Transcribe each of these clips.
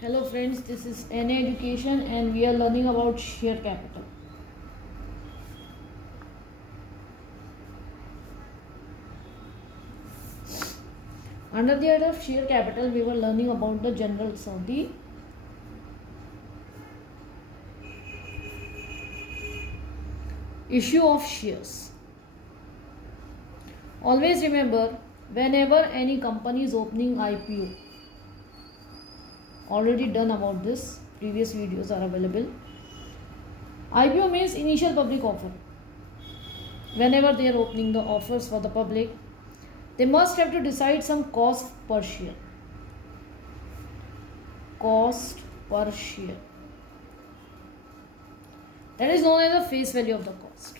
Hello friends, this is NA Education and we are learning about share capital. Under the head of share capital, we were learning about the generals of the issue of shares. Always remember, whenever any company is opening IPO, already done about this, previous videos are available. IPO means initial public offer. Whenever they are opening the offers for the public, they must have to decide some cost per share. Cost per share. That is known as the face value of the cost.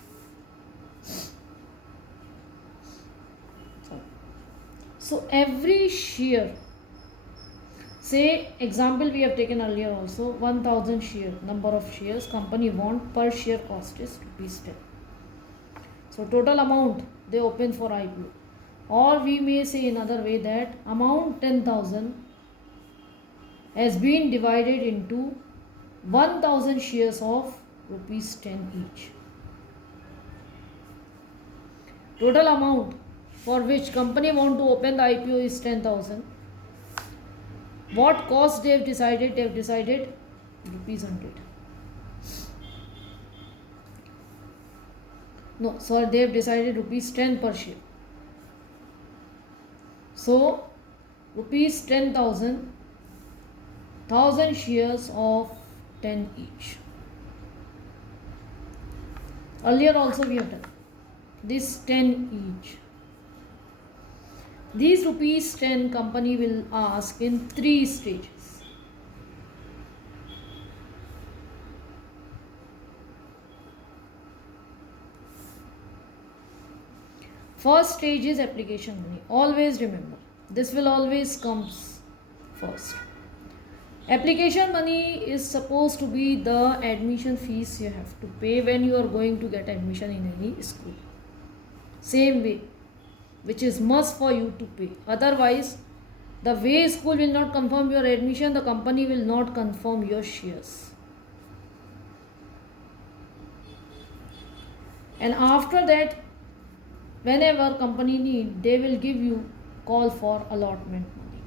So every share, say example we have taken earlier also, 1000 share, number of shares company want, per share cost is ₹10. So total amount they open for IPO, or we may say another way that amount 10,000 has been divided into 1000 shares of ₹10 each. Total amount for which company want to open the IPO is 10,000. What cost they have decided? They have decided ₹100. No, sorry, they have decided ₹10 per share. So ₹10,000, 1000 shares of 10 each. Earlier also we have done this 10 each. These ₹10 company will ask in 3 stages. First stage is application money. Always remember, this will always comes first. Application money is supposed to be the admission fees you have to pay when you are going to get admission in any school. Same way, which is must for you to pay. Otherwise, the way school will not confirm your admission, the company will not confirm your shares. And after that, whenever company need, they will give you call for allotment money.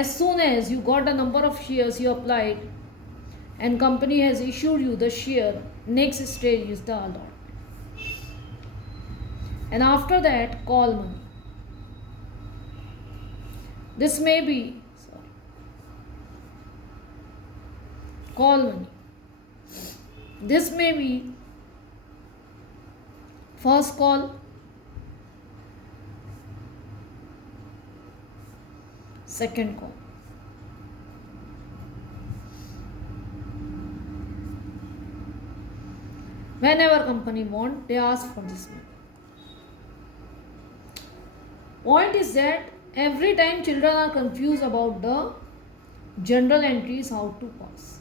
As soon as you got a number of shares you applied and company has issued you the share, next stage is the allotment. And after that, call money. This may be call money. This may be first call, second call. Whenever company want, they ask for this money. Point is that every time children are confused about the general entries, how to pass.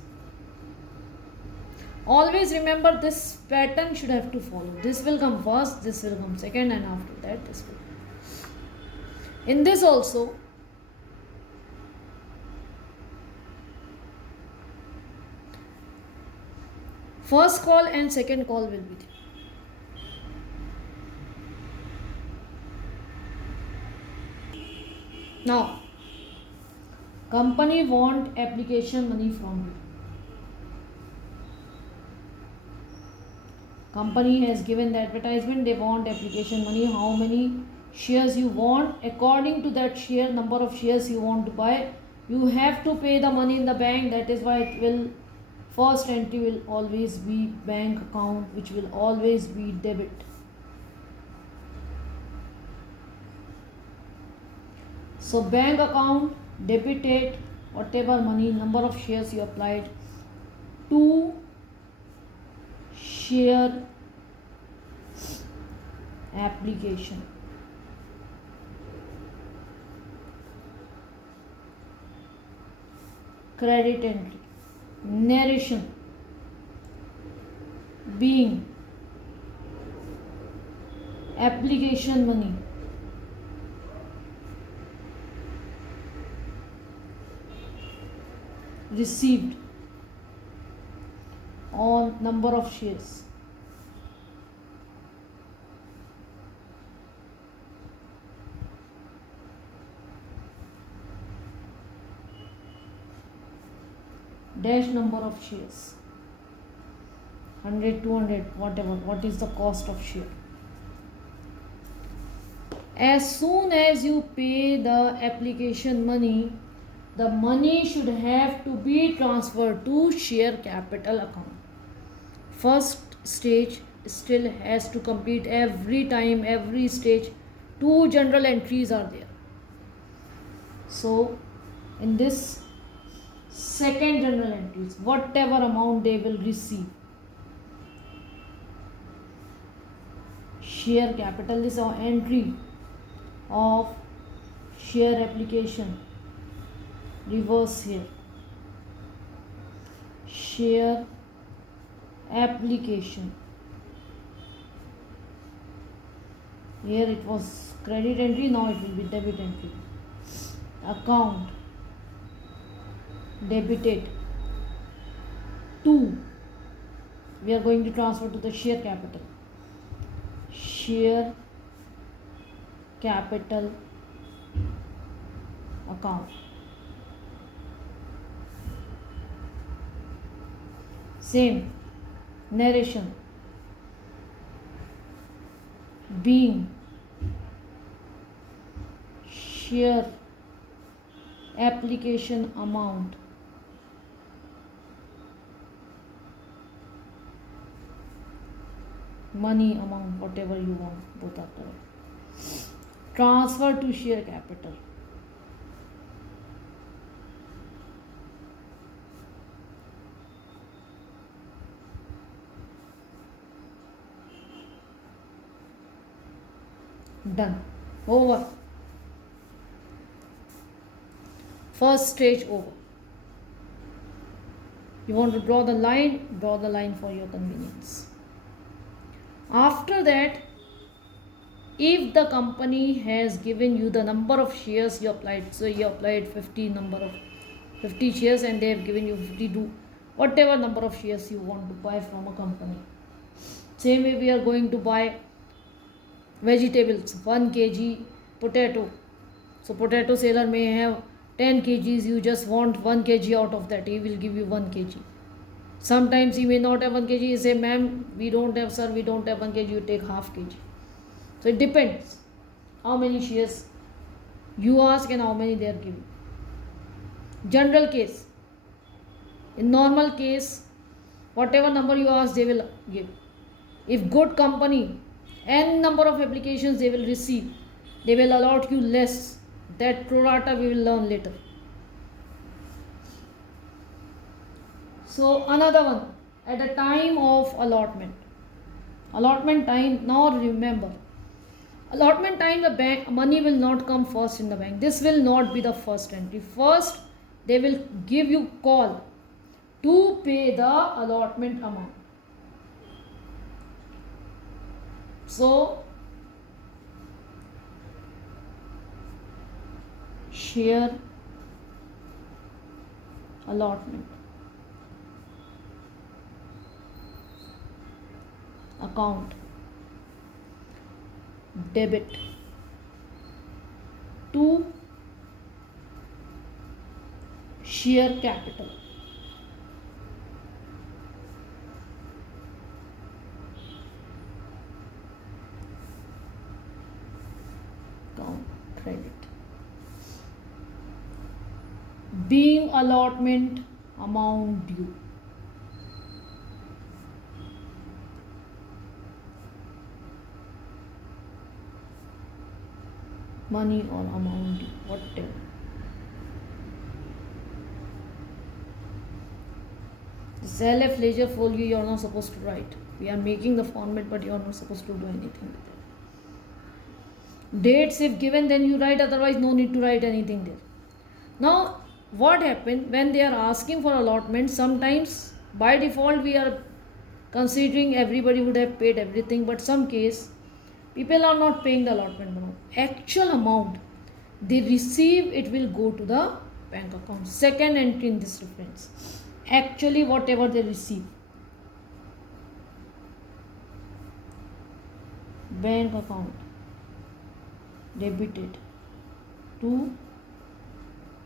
Always remember, this pattern should have to follow. This will come first, this will come second, and after that this will come. In this also, first call and second call will be there. Now, company want application money from you. Company has given the advertisement, they want application money. How many shares you want? According to that share, number of shares you want to buy, you have to pay the money in the bank. That is why it will, first entry will always be bank account, which will always be debit. So bank account, debited whatever money, number of shares you applied, to share application. Credit entry, narration being application money, received on number of shares. Dash number of shares, 100, 200, whatever. What is the cost of share? As soon as you pay the application money, the money should have to be transferred to share capital account. First stage still has to complete. Every time, every stage, 2 general entries are there. So in this second general entries, whatever amount they will receive, share capital is our entry of share application. Reverse here, share application. Here it was credit entry, now it will be debit entry. Account debited to, we are going to transfer to the share capital. Share capital account. Same narration, being share application amount, money amount, whatever you want, both are correct. Transfer to share capital. Done. Over. First stage over. You want to draw the line for your convenience. After that, if the company has given you the number of shares you applied, so you applied 50 shares and they have given you 52, whatever number of shares you want to buy from a company. Same way we are going to buy vegetables, 1 kg potato. So potato seller may have 10 kgs, you just want 1 kg out of that, he will give you 1 kg. Sometimes he may not have 1 kg, he say, ma'am, we don't have, sir, we don't have 1 kg, you take half kg. So it depends how many shares you ask and how many they are giving. General case, in normal case, whatever number you ask, they will give. If good company, n number of applications they will receive, they will allot you less. That pro rata we will learn later. So another one, at the time of allotment time. Now remember, allotment time, the bank money will not come first in the bank. This will not be the first entry. First they will give you call to pay the allotment amount. So share allotment account debit to share capital. Account credit. Being allotment amount due. Money or amount due, whatever. This LF ledger folio you are not supposed to write. We are making the format, but you are not supposed to do anything with it. Dates if given, then you write, otherwise no need to write anything there. Now what happened when they are asking for allotment? Sometimes by default we are considering everybody would have paid everything, but some case people are not paying the allotment amount. Actual amount they receive, it will go to the bank account. Second entry in this reference. Actually, whatever they receive. Bank account debited to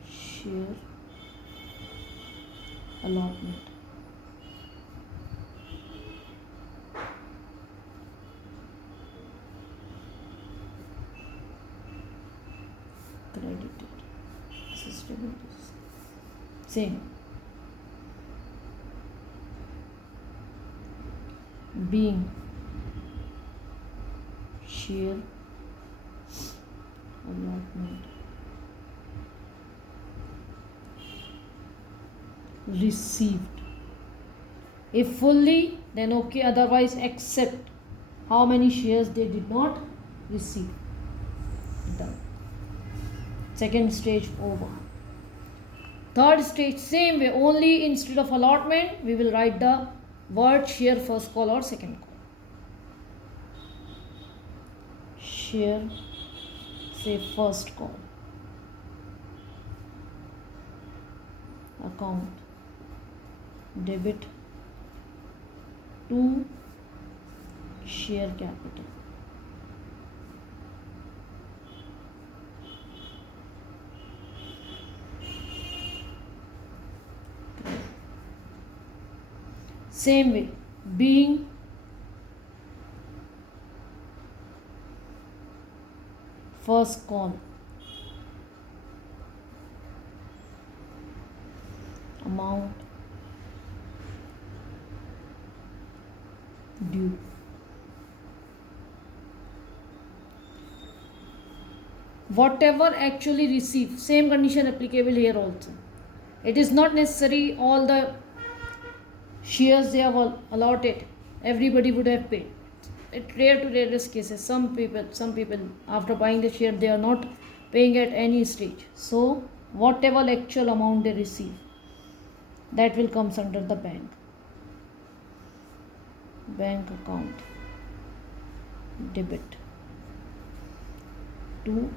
share allotment. Credited. System same. Being share allotment received. If fully, then okay, otherwise except how many shares they did not receive. Done. Second stage over. Third stage, same way, only instead of allotment we will write the word share first call or second call. Share, say first call, account debit to share capital. Same way, being first call, amount due. Whatever actually received, same condition applicable here also. It is not necessary all the shares they have allotted everybody would have paid. It rare to rarest cases. Some people after buying the share they are not paying at any stage. So whatever actual amount they receive, that will comes under the bank account debit to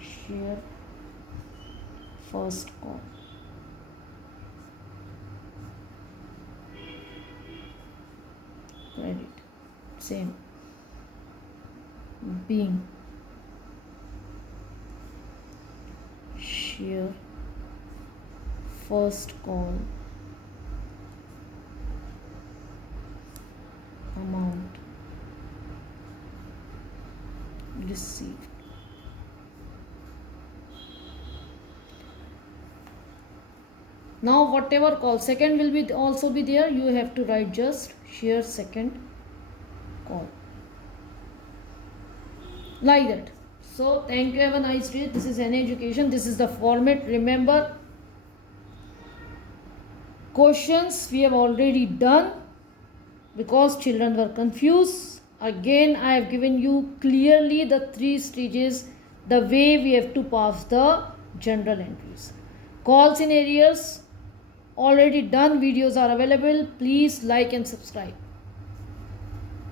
share first call. Credit, same. Being share first call, amount received. Now whatever call second will be also be there, you have to write just share second call, like that. So thank you, have a nice day. This is N Education. This is the format. Remember, questions we have already done because children were confused. Again I have given you clearly the 3 stages, the way we have to pass the general entries. Calls in arrears already done, videos are available. Please like and subscribe.